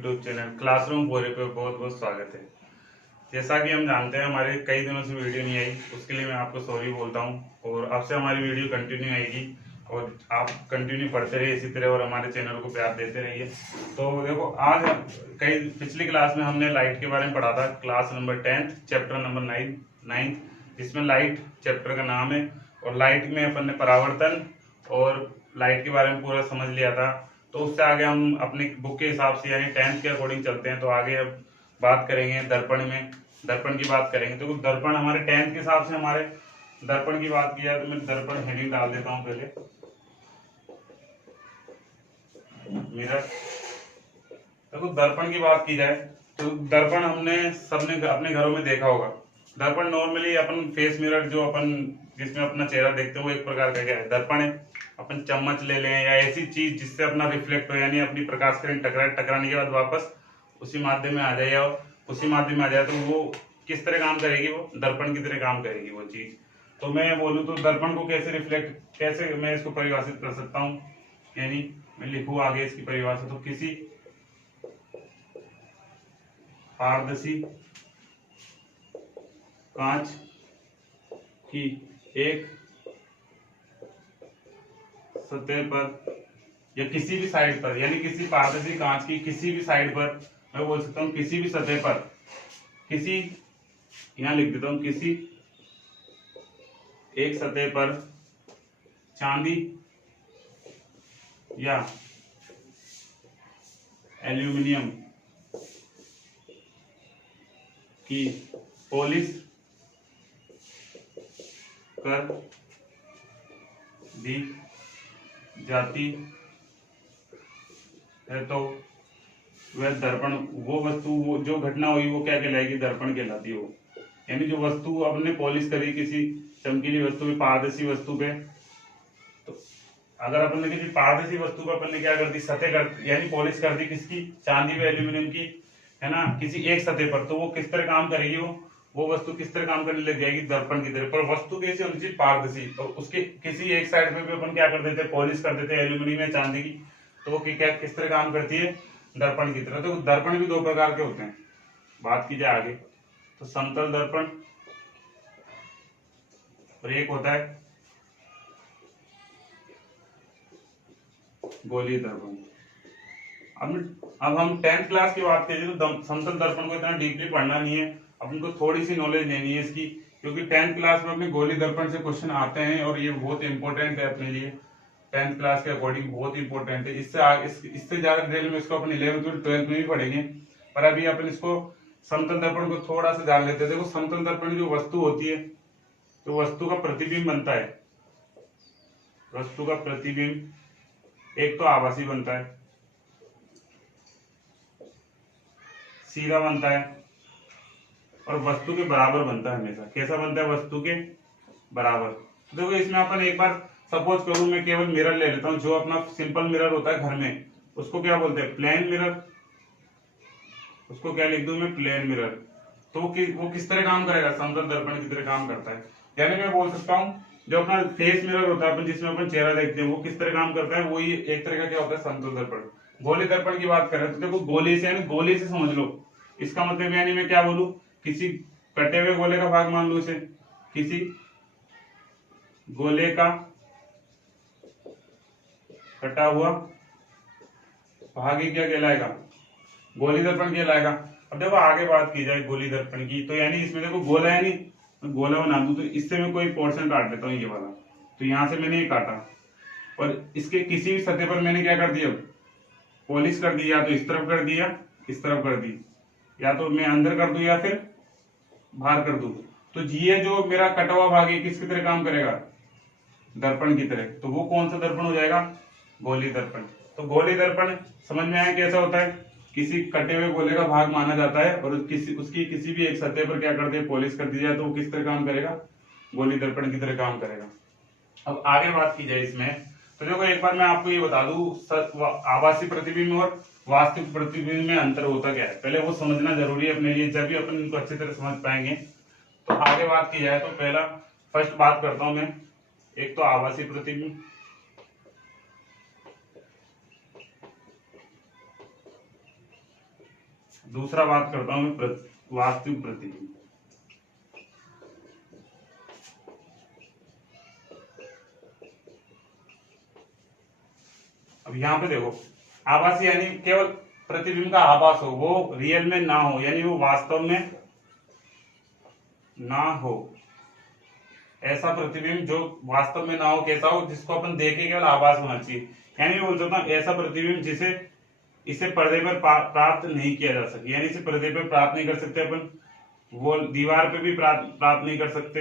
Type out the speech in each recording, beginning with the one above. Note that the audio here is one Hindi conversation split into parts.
यूट्यूब चैनल क्लासरूम फोरे पे बहुत बहुत स्वागत है। जैसा कि हम जानते हैं हमारे कई दिनों से वीडियो नहीं आई, उसके लिए मैं आपको सॉरी बोलता हूं और अब से हमारी वीडियो कंटिन्यू आएगी और आप कंटिन्यू पढ़ते रहिए इसी तरह और हमारे चैनल को प्यार देते रहिए। तो देखो आज कई पिछली क्लास में हमने लाइट के बारे में पढ़ा था, क्लास नंबर 10 चैप्टर नंबर 9 जिसमें लाइट चैप्टर का नाम है और लाइट में अपन ने परावर्तन और लाइट के बारे में पूरा समझ लिया था। तो उससे आगे हम अपनी बुक के हिसाब से यानी 10th के अकॉर्डिंग चलते हैं। तो आगे अब बात करेंगे दर्पण की बात करेंगे। तो दर्पण हमारे 10th के हिसाब से हमारे दर्पण की बात की जाए तो मैं दर्पण हेडिंग डाल देता हूँ पहले, मिरर। देखो दर्पण की बात की जाए तो दर्पण हमने सबने अपने घरों में देखा होगा। दर्पण नॉर्मली अपन फेस मिरर जो अपन जिसमें अपना चेहरा देखते हैं वो एक प्रकार का क्या है, दर्पण है। अपन चम्मच ले लें या ऐसी चीज जिससे अपना रिफ्लेक्ट हो यानी अपनी प्रकाश किरण टकराने के बाद वापस उसी माध्यम में आ जाए या उसी माध्यम में आ जाए तो वो किस तरह काम करेगी, वो दर्पण की तरह काम करेगी वो चीज। तो मैं बोलूँ तो दर्पण को कैसे मैं इसको परिभाषित कर सकता हूँ, यानी मैं लिखूँ आगे इसकी परिभाषा। तो किसी पारदर्शी कांच की एक सतह पर या किसी भी साइड पर, यानी किसी पारदर्शी कांच की किसी भी साइड पर, मैं बोल सकता हूं किसी भी सतह पर, किसी यहां लिख देता हूं किसी एक सतह पर चांदी या एल्यूमिनियम की पॉलिश कर दी जाती है तो वह दर्पण, वो वस्तु, वो जो घटना हुई वो क्या कहलाएगी, दर्पण कहलाती है वो। यानी जो वस्तु आपने पॉलिश करी किसी चमकीली वस्तु पे, पारदर्शी वस्तु पे, तो अगर अपन ने किसी पारदर्शी वस्तु पे अपन ने क्या कर दी, सतह कर यानी पॉलिश कर दी किसकी, चांदी व एल्यूमिनियम की, है ना, किसी एक सतह पर, तो वो किस तरह काम करेगी, वो वस्तु किस तरह काम करने लग जाएगी, दर्पण की तरह। पर वस्तु कैसी होनी चाहिए, पारदर्शी। और उसके किसी एक साइड पे भी अपन क्या कर देते, पॉलिश कर देते एल्यूमिनियम या चांदी की, तो वो क्या किस तरह काम करती है, दर्पण की तरह। तो दर्पण भी दो प्रकार के होते हैं, बात की जाए आगे तो समतल दर्पण और एक होता है गोलीय दर्पण। अब हम 10th क्लास की बात करें तो समतल दर्पण को इतना डीपली पढ़ना नहीं है, अपन को थोड़ी सी नॉलेज लेनी है इसकी, क्योंकि 10th क्लास में अपने गोली दर्पण से क्वेश्चन आते हैं और ये बहुत इंपॉर्टेंट है अपने लिए। 10th क्लास के अकॉर्डिंग बहुत इंपॉर्टेंट है। इससे ज्यादा डिटेल में इसको अपन 11th और 12th में भी पढ़ेंगे, पर अभी अपन इसको समतल दर्पण को थोड़ा सा जान लेते हैं। देखो समतल दर्पण जो वस्तु होती है, तो वस्तु का प्रतिबिंब बनता है, वस्तु का प्रतिबिंब एक तो आभासी बनता है, सीधा बनता है और वस्तु के बराबर बनता है हमेशा। कैसा बनता है, वस्तु के बराबर। देखो इसमें अपन एक बार सपोज करूं, मैं केवल मिरर ले लेता हूं, जो अपना सिंपल मिरर होता है घर में, उसको क्या बोलते हैं, प्लेन मिरर। उसको क्या लिख दूं मैं, प्लेन मिरर। तो वो किस तरह काम करेगा, समतल दर्पण की तरह काम करता है। यानी मैं बोल सकता हूँ जो अपना फेस मिरर होता है अपन जिसमें अपन चेहरा देखते हैं, वो किस तरह काम करता है, वही एक तरह का क्या होता है, समतल दर्पण। गोली दर्पण की बात करें तो देखो गोली से यानी गोली से समझ लो, इसका मतलब यानी मैं क्या बोलूं, किसी कटे हुए गोले का भाग मान लो इसे, किसी गोले का कटा हुआ भाग ही क्या कहलाएगा, गोली दर्पण कहलाएगा। अब देखो आगे बात की जाए गोली दर्पण की, तो यानी इसमें देखो गोला है नहीं, गोला बना दूं तो इससे मैं कोई पोर्शन काट लेता हूँ ये वाला, तो यहां से मैंने ये काटा और इसके किसी भी सतह पर मैंने क्या कर दिया, पॉलिश कर दी, या तो इस तरफ कर दी या इस तरफ कर दी, या तो मैं अंदर कर दूं या फिर बाहर कर दूं। तो ये जो मेरा कटा हुआ भाग है किसकी तरह काम करेगा, दर्पण की तरह। तो वो कौन सा दर्पण हो जाएगा, गोली दर्पण। तो गोली दर्पण समझ में आया कैसा होता है, किसी कटे हुए गोले का भाग माना जाता है और उसकी किसी भी एक सतह पर क्या कर दे, पॉलिश कर दी जाए, तो वो किस तरह काम करेगा, गोली दर्पण की तरह काम करेगा। अब आगे बात की जाए इसमें, तो देखो एक बार मैं आपको ये बता दूं आभासी प्रतिबिंब और वास्तविक प्रतिबिंब में अंतर होता क्या है, पहले वो समझना जरूरी है अपने लिए, जब भी अपन इनको अच्छी तरह समझ पाएंगे। तो आगे बात की जाए तो पहला फर्स्ट बात करता हूं मैं, एक तो आभासी प्रतिबिंब, दूसरा बात करता हूं मैं वास्तविक प्रतिबिंब। अब यहाँ पे देखो, आभासी यानी केवल प्रतिबिंब का आभास हो, वो रियल में ना हो, यानी वो वास्तव में ना हो। ऐसा प्रतिबिंब जो वास्तव में ना हो, कैसा हो, जिसको अपन देखे केवल आभास होना चाहिए। यानी मैं बोल सकता हूँ ऐसा प्रतिबिंब जिसे इसे पर्दे पर प्राप्त नहीं किया जा सके, यानी इसे पर्दे पर प्राप्त नहीं कर सकते अपन, वो दीवार पे भी प्राप्त नहीं कर सकते।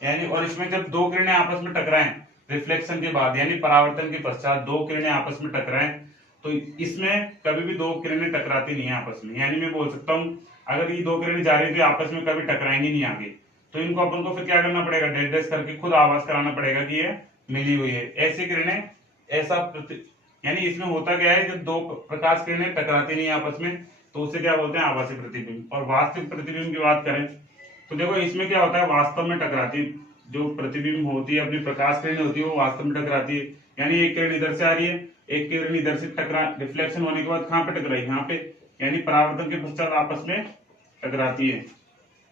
यानी और इसमें जब दो किरणें आपस में टकराएं रिफ्लेक्शन के बाद, यानी परावर्तन के पश्चात दो किरणें आपस में टकराएं, तो इसमें कभी भी दो किरणें टकराती नहीं है आपस में। यानी मैं बोल सकता हूँ अगर ये दो किरणें जा रही तो आपस में कभी टकराएंगी नहीं आगे, तो इनको अपन को फिर क्या करना पड़ेगा, डेड डेस करके खुद आवाज कराना पड़ेगा कि ये मिली हुई है। ऐसी किरणें ऐसा यानी इसमें होता क्या है, जब दो प्रकाश किरणें टकराती नहीं आपस में तो उसे क्या बोलते हैं, आभासी प्रतिबिंब। और वास्तविक प्रतिबिंब की बात करें तो देखो इसमें क्या होता है, वास्तव में टकराती जो प्रतिबिंब होती है, अपनी प्रकाश किरण होती है, वो वास्तव में टकराती है। यानी एक किरण इधर से आ रही है, एक किरण इधर से टकरा, रिफ्लेक्शन होने के बाद कहां पे टकराई, यहाँ पे, यानी परावर्तन के पश्चात आपस में टकराती है।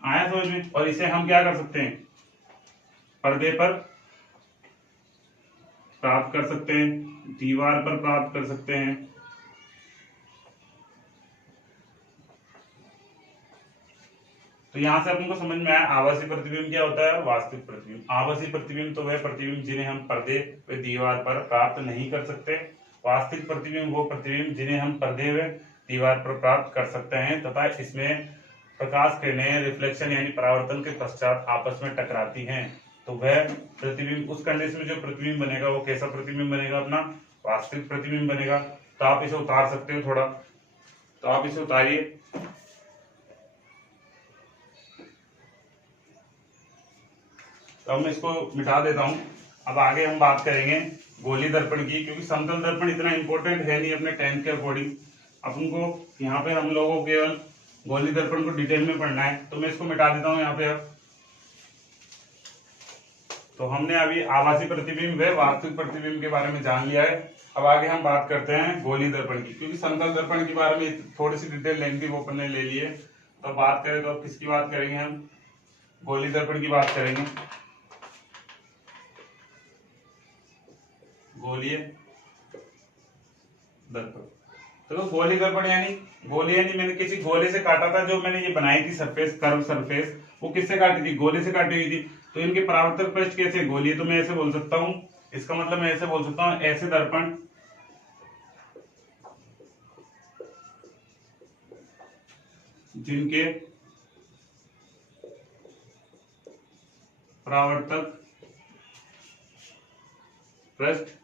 आया समझ में। और इसे हम क्या कर सकते हैं, पर्दे पर प्राप्त कर सकते हैं, दीवार पर प्राप्त कर सकते हैं। तो यहां से अपन को समझ में आया आभासी प्रतिबिंब क्या होता है, वास्तविक प्रतिबिंब। आभासी प्रतिबिंब तो वह प्रतिबिंब जिन्हें हम पर्दे व दीवार पर प्राप्त नहीं कर सकते। वास्तविक प्रतिबिंब वो प्रतिबिंब जिन्हें हम पर्दे व दीवार पर प्राप्त कर सकते हैं, तथा इसमें प्रकाश किरणें रिफ्लेक्शन यानी परावर्तन के पश्चात आपस में टकराती हैं। तो वह प्रतिबिंब, उस कंडीशन में जो प्रतिबिंब बनेगा वो कैसा प्रतिबिंब बनेगा, अपना वास्तविक प्रतिबिंब बनेगा। तो आप इसे उतार सकते हो थोड़ा, तो आप इसे उतारिए। तो अब मैं इसको मिटा देता हूं। अब आगे हम बात करेंगे गोली दर्पण की, क्योंकि समतल दर्पण इतना इंपॉर्टेंट है नहीं अपने 10th के अकॉर्डिंग। अपन को यहाँ पे हम लोगों को केवल गोली दर्पण को डिटेल में पढ़ना है, तो मैं इसको मिटा देता हूँ यहाँ पे। अब तो हमने अभी आभासी प्रतिबिंब व वास्तविक प्रतिबिंब के बारे में जान लिया है। अब आगे हम बात करते हैं गोली दर्पण की, क्योंकि समतल दर्पण के बारे में थोड़ी सी डिटेल लेंगे वो अपन ने ले लिए। तो बात करें तो अब किसकी बात करेंगे, हम गोली दर्पण की बात करेंगे। गोलीय दर्पण, तो गोली दर्पण यानी मैंने किसी गोले से काटा था, जो मैंने ये बनाई थी सरफेस, कर्व सरफेस, वो किससे काटी थी, गोले से काटी हुई थी। तो इनके परावर्तक पृष्ठ कैसे, गोलीय। तो मैं ऐसे बोल सकता हूं, इसका मतलब मैं ऐसे बोल सकता हूं, ऐसे दर्पण जिनके परावर्तक पृष्ठ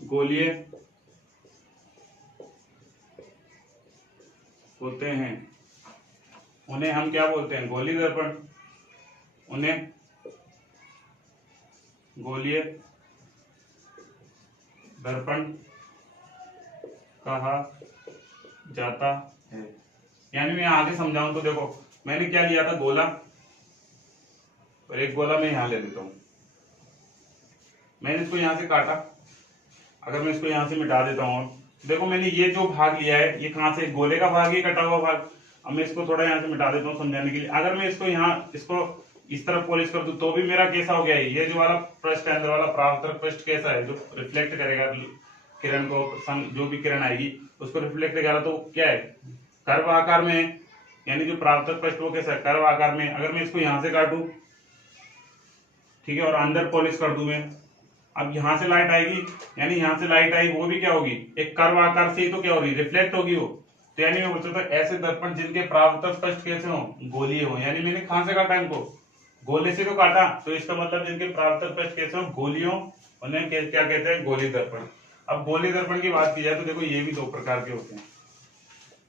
गोलीय होते हैं, उन्हें हम क्या बोलते हैं, गोली दर्पण। उन्हें गोलीय दर्पण कहा जाता है। यानी मैं आगे समझाऊं तो देखो, मैंने क्या लिया था, गोला, और एक गोला मैं यहां ले लेता हूं। मैंने इसको यहां से काटा, अगर मैं इसको यहां से मिटा देता हूं, देखो मैंने ये जो भाग लिया है, ये कहां से, गोले का भाग, ये कटा हुआ भाग। अब मैं इसको थोड़ा यहाँ से मिटा देता हूँ समझाने के लिए। अगर मैं इसको यहाँ, इसको इस तरफ पॉलिश कर दूं तो भी मेरा कैसा हो गया है, ये जो वाला पृष्ठ है, अंदर वाला परावर्तक पृष्ठ कैसा है, जो रिफ्लेक्ट करेगा किरण को, जो भी किरण आएगी उसको रिफ्लेक्ट करेगा, तो क्या है, कर्व आकार में है। यानी जो परावर्तक पृष्ठ वो कैसा है, कर्व आकार में। अगर मैं इसको यहाँ से काटू, ठीक है, और अंदर पॉलिश कर दूं मैं, अब यहां से लाइट आएगी, यानी यहां से लाइट आई, वो भी क्या होगी, एक कर्व आकार से ही तो क्या होगी, रिफ्लेक्ट होगी वो। तो यानी मैं बोल सकता हूं ऐसे दर्पण जिनके परावर्तक पृष्ठ कैसे हो, गोलीय हो। यानी मैंने कहां से काटा इनको, गोले से तो काटा, तो इसका मतलब जिनके परावर्तक पृष्ठ कैसे हो, गोली हो, उन्हें क्या कहते हैं, गोली दर्पण। अब गोली दर्पण की बात की जाए तो देखो ये भी दो प्रकार के होते हैं।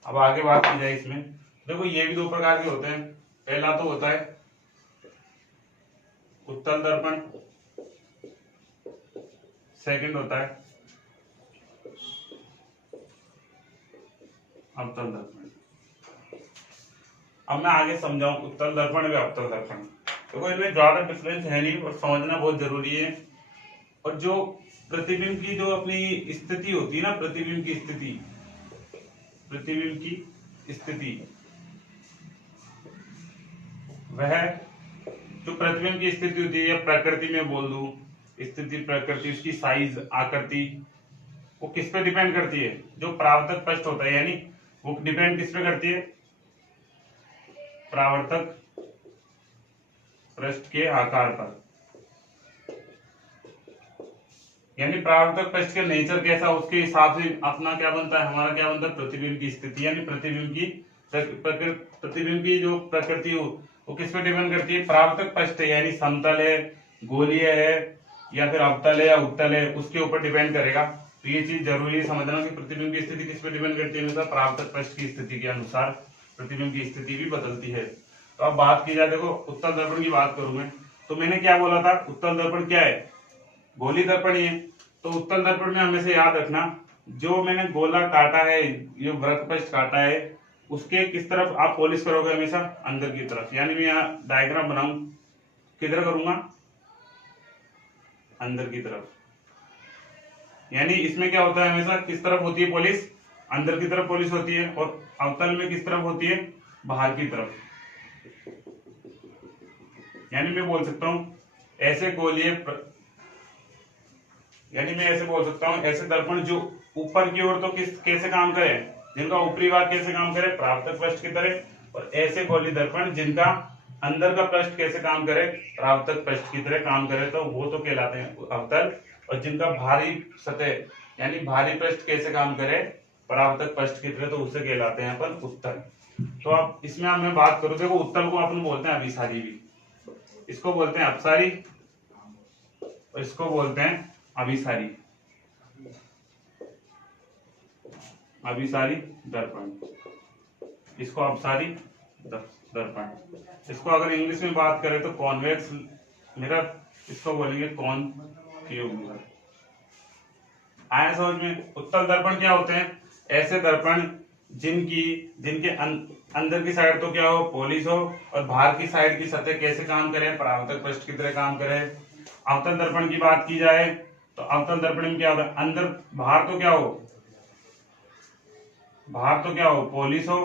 अब आगे बात की जाए इसमें, देखो ये भी दो प्रकार के होते हैं। पहला तो होता है उत्तल दर्पण, सेकंड होता है अवतल दर्पण। अब मैं आगे समझाऊं उत्तल दर्पण व अवतल दर्पण। देखो इनमें ज्यादा डिफरेंस है नहीं, और समझना बहुत जरूरी है। और जो प्रतिबिंब की जो अपनी स्थिति होती है ना, प्रतिबिंब की स्थिति, प्रतिबिंब की स्थिति, वह जो प्रतिबिंब की स्थिति होती है, प्रकृति में बोल दूं, स्थिति, प्रकृति, उसकी साइज, आकृति, वो किस पे डिपेंड करती है? जो परावर्तक पृष्ठ होता है, यानी वो डिपेंड किस पे करती है? परावर्तक पृष्ठ के आकार पर। यानी परावर्तक पृष्ठ के नेचर कैसा, उसके हिसाब से अपना क्या बनता है, हमारा क्या बनता है? प्रतिबिंब की स्थिति, यानी प्रतिबिंब की जो प्रकृति हो वो किस पे डिपेंड करती है? परावर्तक पृष्ठ है, यानी समतल है, गोलीय है, या फिर अवतल है या उत्तल है, उसके ऊपर डिपेंड करेगा। तो ये चीज जरूरी है समझना कि प्रतिबिंब की स्थिति किस पे डिपेंड करती है? हमेशा परावर्तक पृष्ठ की स्थिति के अनुसार प्रतिबिंब की स्थिति भी बदलती है। तो अब बात की जाए, देखो उत्तल दर्पण की बात करूं मैं, तो मैंने क्या बोला था? उत्तल दर्पण क्या है? गोली दर्पण ही है। तो उत्तल दर्पण में हमेशा याद रखना, जो मैंने गोला काटा है, ये वृत्त पृष्ठ काटा है, उसके किस तरफ आप पॉलिश करोगे? हमेशा अंदर की तरफ। यानी मैं यहाँ डायग्राम बनाऊं, किधर करूंगा? अंदर की तरफ। यानी इसमें क्या होता है, हमेशा किस तरफ होती है पॉलिश? अंदर की तरफ पॉलिश होती है। और अवतल में किस तरफ होती है? बाहर की तरफ। यानी मैं बोल सकता हूं ऐसे गोलीय, यानी मैं ऐसे बोल सकता हूं ऐसे दर्पण जो ऊपर की ओर तो कैसे काम करे, जिनका ऊपरी भाग कैसे काम करे? परावर्तक पृष्ठ की तरह। और ऐसे गोली दर्पण जिनका अंदर का पृष्ठ कैसे काम करे? परावर्तक पृष्ठ की तरह काम करे, तो वो तो कहलाते हैं अवतल। और जिनका भारी सतह, यानी भारी पृष्ठ कैसे काम करे? परावर्तक पृष्ठ की तरह, तो उसे कहलाते हैं अपन उत्तल। तो अब इसमें अब मैं बात करूं, देखो उत्तल को अपन बोलते हैं अभिसारी भी, इसको बोलते हैं अपसारी, और इसको बोलते हैं अभिसारी। अभिसारी दर्पण, इसको अपसारी दर्पण। इसको अगर इंग्लिश में बात करें तो कॉन्वेक्स मिरर, इसको बोलेंगे कॉनकेव मिरर। आया समझ में? उत्तल दर्पण क्या होते हैं? ऐसे दर्पण जिनके अंदर की साइड तो क्या हो? पॉलिश हो, और बाहर की साइड की सतह कैसे काम करे? परावर्तक पृष्ठ की तरह काम करे। अवतल दर्पण की बात की जाए तो अवतल दर्पण में क्या होता है? अंदर, बाहर तो क्या हो? पॉलिश हो,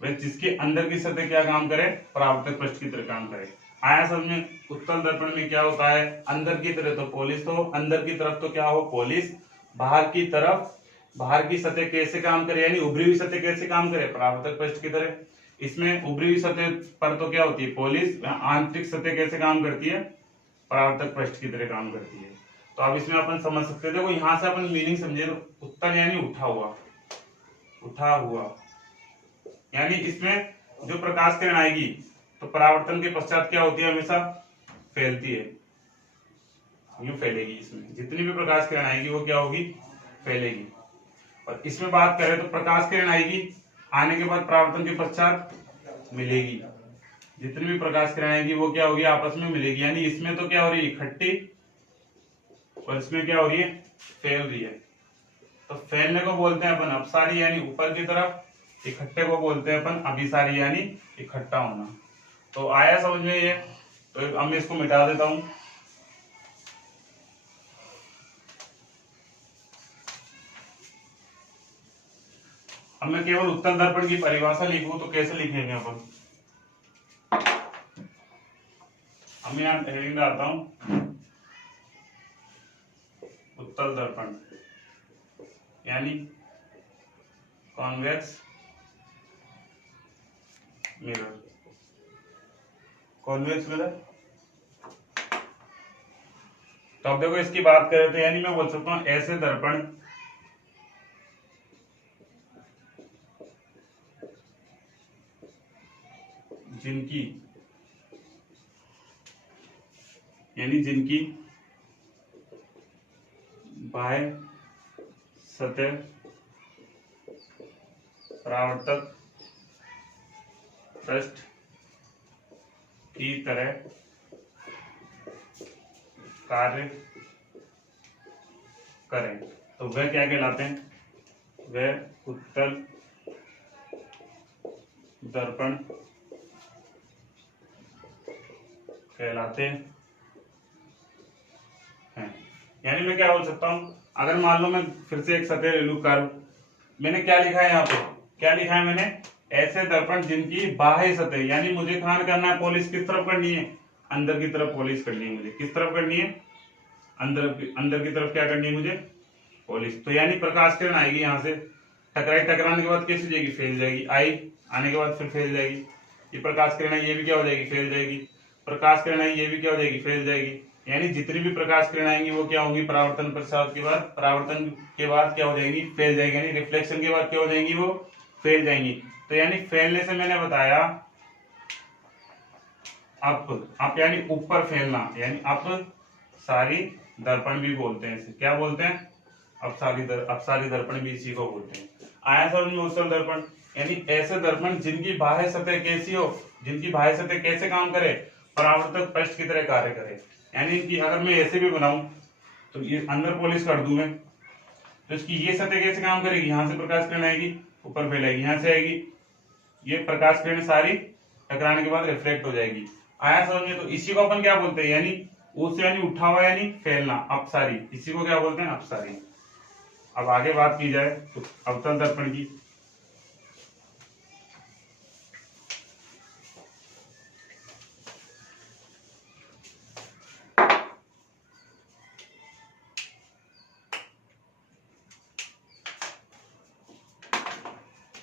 वह जिसके अंदर की सतह क्या काम करे? परावर्तक पृष्ठ की तरह काम करे। आया समझ में? उत्तल दर्पण में क्या होता है? अंदर की तरह तो पॉलिश हो, अंदर की तरफ तो क्या हो? पॉलिश, बाहर की तरफ, बाहर की सतह कैसे काम करे? यानी उभरी हुई सतह कैसे काम करे? परावर्तक पृष्ठ की तरह। इसमें उभरी हुई सतह पर तो क्या होती है? पॉलिश। आंतरिक सतह कैसे काम करती है? परावर्तक पृष्ठ की तरह काम करती है। तो अब इसमें अपन समझ सकते हैं, देखो यहां से अपन मीनिंग समझे, उत्तल यानी उठा हुआ, उठा हुआ। यानी इसमें जो प्रकाश किरण आएगी तो परावर्तन के पश्चात क्या होती है? हमेशा फैलती है, यूं फैलेगी। इसमें जितनी भी प्रकाश किरण आएगी वो क्या होगी? फैलेगी। और इसमें बात करें तो प्रकाश किरण आएगी, आने के बाद परावर्तन के पश्चात मिलेगी। जितनी भी प्रकाश किरण आएगी वो क्या होगी? आपस में मिलेगी। यानी इसमें तो क्या हो रही है? इकट्ठी, और इसमें क्या हो रही है? फैल रही है। तो फैलने को बोलते हैं अपन अपसारी, यानी ऊपर की तरफ। इकट्ठे को बोलते हैं अपन अभिसारी, यानी इकट्ठा होना। तो आया समझ में ये? तो अब मैं इसको मिटा देता हूं। अब मैं केवल उत्तल दर्पण की परिभाषा लिखूं तो कैसे लिखेंगे अपन? अब मैं यहां हेडिंग डालता हूं, उत्तल दर्पण यानी कॉन्वेक्स मिरर। Convex mirror. तो अब देखो इसकी बात करें तो यानी मैं बोल सकता हूं ऐसे दर्पण जिनकी बाह्य सतह परावर्तक पृष्ठ की तरह कार्य करें, तो वह क्या कहलाते हैं? वह उत्तल दर्पण कहलाते हैं। यानी मैं क्या बोल सकता हूं, अगर मान लो मैं फिर से एक सतह ले लूं कर्व, मैंने क्या लिखा है यहाँ पे? क्या लिखा है मैंने, ऐसे दर्पण जिनकी बाह्य सतह, यानी मुझे कहाँ करना है पॉलिश, किस तरफ करनी है, अंदर की तरफ पॉलिश करनी है मुझे, किस तरफ करनी है, अंदर की तरफ क्या करनी है मुझे, पॉलिश। तो यानी प्रकाश किरण आएगी यहाँ से, टकराने के बाद कैसे जाएगी, फैल जाएगी, आई आने के बाद फिर फैल जाएगी। ये प्रकाश किरण है, ये भी क्या हो जाएगी, फैल जाएगी। प्रकाश किरण है, ये भी क्या हो जाएगी, फैल जाएगी। यानी जितनी भी प्रकाश किरण आएंगी वो क्या होंगी, परावर्तन प्रसार के बाद, परावर्तन के बाद क्या हो जाएंगी, फैल जाएगी। यानी रिफ्लेक्शन के बाद क्या हो जाएंगी, वो फैल जाएंगी। तो यानी फैलने से मैंने बताया अप यानी ऊपर फैलना, यानी अपसारी दर्पण भी बोलते हैं इसे, क्या बोलते हैं, अपसारी दर्पण भी इसी को बोलते हैं। आया समझ में उत्तल दर्पण, यानी ऐसे दर्पण जिनकी बाह्य सतह कैसी हो, जिनकी बाह्य सतह कैसे काम करे, परावर्तक पृष्ठ की तरह कार्य करे। यानी कि अगर मैं ऐसे भी बनाऊं तो ये अंदर पॉलिश कर दूं मैं, तो इसकी ये सतह कैसे काम करेगी, यहाँ से प्रकाश किरण आएगी, ऊपर फैलाएगी, यहाँ से आएगी, ये प्रकाश किरण सारी टकराने के बाद रिफ्लेक्ट हो जाएगी। आया समझ में। तो इसी को अपन क्या बोलते हैं, यानी उससे यानी उठा हुआ यानी फैलना, अपसारी, इसी को क्या बोलते हैं, अपसारी। अब आगे बात की जाए तो अवतल दर्पण की।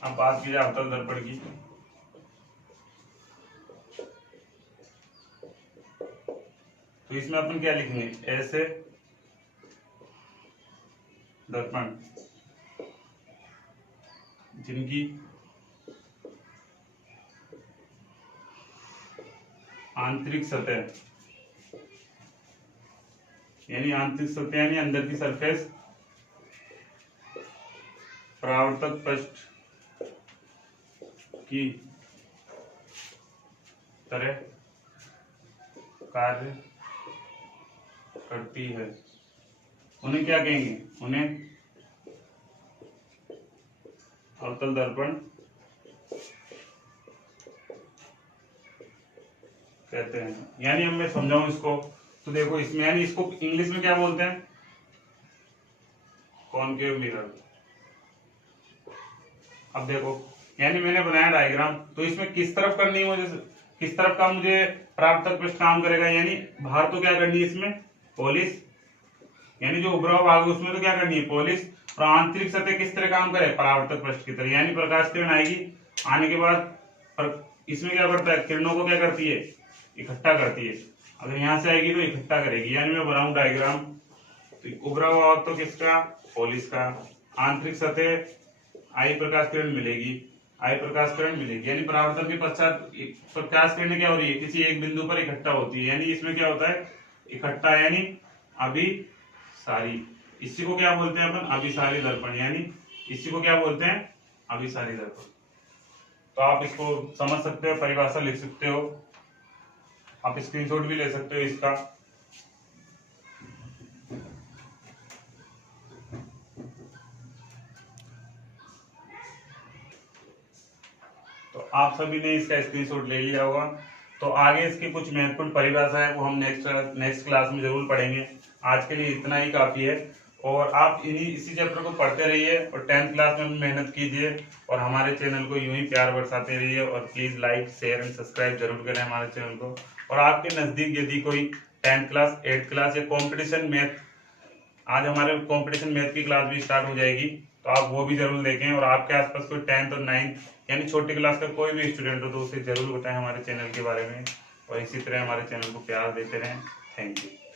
अब बात की जाए अवतल दर्पण की। तो इसमें अपन क्या लिखेंगे, ऐसे दर्पण जिनकी आंतरिक सतह, यानी आंतरिक सतह यानी अंदर की सरफेस, परावर्तक पृष्ठ की तरह कार्य करती है, उन्हें क्या कहेंगे, उन्हें अवतल दर्पण कहते हैं। यानी अब मैं समझाऊं इसको, तो देखो इसमें यानी इसको इंग्लिश में क्या बोलते हैं, कॉनकेव मिरर। अब देखो यानी मैंने बनाया डायग्राम, तो इसमें किस तरफ करनी है मुझे, किस तरफ का मुझे परावर्तक पृष्ठ काम करेगा, यानी बाहर तो क्या करनी है इसमें पॉलिश, यानी जो उभरा भाग है उसमें तो क्या करनी है पॉलिश, और आंतरिक सतह किस तरह काम करे, परावर्तक पृष्ठ की तरह। यानी प्रकाश किरण आएगी, आने के बाद इसमें क्या करता है, किरणों को क्या करती है, इकट्ठा करती है। अगर यहाँ से आएगी तो इकट्ठा करेगी। यानी मैं बनाऊं डायग्राम, तो उभरा हुआ भाग तो किसका, पॉलिश का, आंतरिक सतह आई प्रकाश किरण मिलेगी, आई प्रकाश किरण मिलेगी। यानी परावर्तन के पश्चात प्रकाश किरण क्या हो रही है, किसी एक बिंदु पर इकट्ठा होती है। यानी इसमें क्या होता है, इकट्ठा, यानी अभिसारी। इसी को क्या बोलते हैं अपन, अभिसारी दर्पण। यानी इसी को क्या बोलते हैं, अभिसारी दर्पण। तो आप इसको समझ सकते हो, परिभाषा लिख सकते हो, आप स्क्रीनशॉट भी ले सकते हो इसका। तो आप सभी ने इसका स्क्रीनशॉट ले लिया होगा। तो आगे इसकी कुछ महत्वपूर्ण परिभाषा है वो हम नेक्स्ट क्लास में जरूर पढ़ेंगे। आज के लिए इतना ही काफी है, और आप इसी चैप्टर को पढ़ते रहिए और 10th क्लास में मेहनत कीजिए, और हमारे चैनल को यूं ही प्यार बरसाते रहिए। और please like, share and subscribe जरूर करें हमारे चैनल को। और आपके नजदीक यदि कोई 10th क्लास, 8th क्लास या कॉम्पिटिशन मैथ, आज हमारे कॉम्पिटिशन मैथ की क्लास भी स्टार्ट हो जाएगी, तो आप वो भी जरूर देखें। और आपके आसपास कोई 10th और 9th यानी छोटी क्लास का कोई भी स्टूडेंट हो तो उसे जरूर बताएं हमारे चैनल के बारे में, और इसी तरह हमारे चैनल को प्यार देते रहें। Thank you.